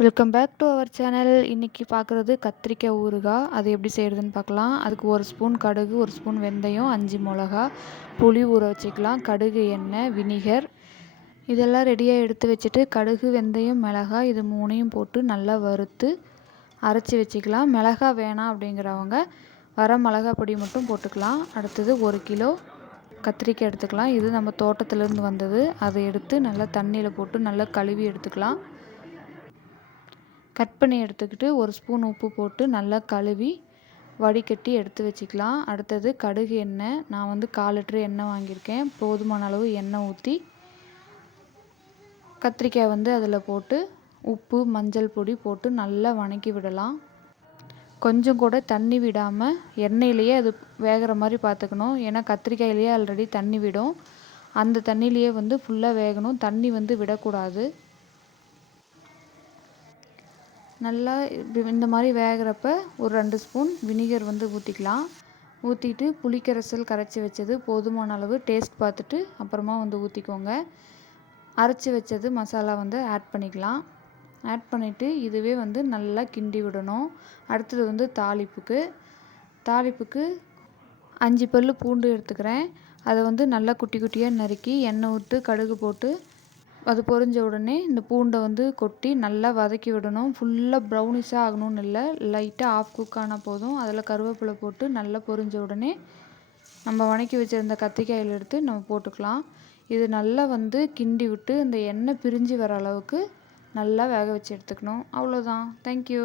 Welcome back to our channel. இன்றைக்கி பார்க்குறது கத்திரிக்காய் ஊறுகாய். அது எப்படி செய்கிறதுன்னு பார்க்கலாம். அதுக்கு 1 ஸ்பூன் கடுகு, 1 ஸ்பூன் வெந்தயம், 5 மிளகா, புளி ஊற வச்சுக்கலாம், கடுகு, எண்ணெய், வினிகர் இதெல்லாம் ரெடியாக எடுத்து வச்சுட்டு கடுகு, வெந்தயம், மிளகாய் இது 3யும் போட்டு நல்லா வறுத்து அரைச்சி வச்சுக்கலாம். மிளகாய் வேணாம் அப்படிங்கிறவங்க வர மிளகாய் பொடி மட்டும் போட்டுக்கலாம். அடுத்தது 1 கிலோ கத்திரிக்காய் எடுத்துக்கலாம். இது நம்ம தோட்டத்திலேருந்து வந்தது. அதை எடுத்து நல்லா தண்ணியில் போட்டு நல்லா கழுவி எடுத்துக்கலாம். கட் பண்ணி எடுத்துக்கிட்டு 1 ஸ்பூன் உப்பு போட்டு நல்லா கழுவி வடிகட்டி எடுத்து வச்சுக்கலாம். அடுத்தது கடுகு எண்ணெய். நான் 1/4 லிட்டர் எண்ணெய் வாங்கியிருக்கேன். போதுமான அளவு எண்ணெய் ஊற்றி கத்திரிக்காய் அதில் போட்டு உப்பு, மஞ்சள் பொடி போட்டு நல்லா வணக்கி விடலாம். கொஞ்சம் கூட தண்ணி விடாமல் எண்ணெயிலேயே அது வேகிற மாதிரி பார்த்துக்கணும். ஏன்னா கத்திரிக்காயிலேயே ஆல்ரெடி தண்ணி விடும். அந்த தண்ணியிலேயே ஃபுல்லாக வேகணும். தண்ணி விடக்கூடாது. நல்லா இந்த மாதிரி வேகிறப்ப ஒரு 2 ஸ்பூன் வினிகர் ஊற்றிக்கலாம். ஊற்றிட்டு புளிக்கரைசல் கரைச்சி வச்சது போதுமான அளவு டேஸ்ட் பார்த்துட்டு அப்புறமா ஊற்றிக்கோங்க. அரைச்சி வச்சது மசாலா ஆட் பண்ணிக்கலாம். ஆட் பண்ணிவிட்டு இதுவே நல்லா கிண்டி விடணும். அடுத்தது தாளிப்புக்கு 5 பல்லு பூண்டு எடுத்துக்கிறேன். அதை நல்லா குட்டி குட்டியாக நறுக்கி எண்ணெய் விட்டு கடுகு போட்டு அது பொரிஞ்ச உடனே இந்த பூண்டை கொட்டி நல்லா வதக்கி விடணும். ஃபுல்லாக ப்ரௌனிஷாக ஆகணும்னு இல்லை, லைட்டாக ஆஃப் குக் ஆனால் போதும். அதில் கருவேப்பிலை போட்டு நல்லா பொரிஞ்ச உடனே நம்ம வதக்கி வச்சுருந்த கத்திரிக்காயில் எடுத்து நம்ம போட்டுக்கலாம். இது நல்லா கிண்டி விட்டு இந்த எண்ணெய் பிரிஞ்சு வர அளவுக்கு நல்லா வேக வச்சு எடுத்துக்கணும். அவ்வளோதான். தேங்க்யூ.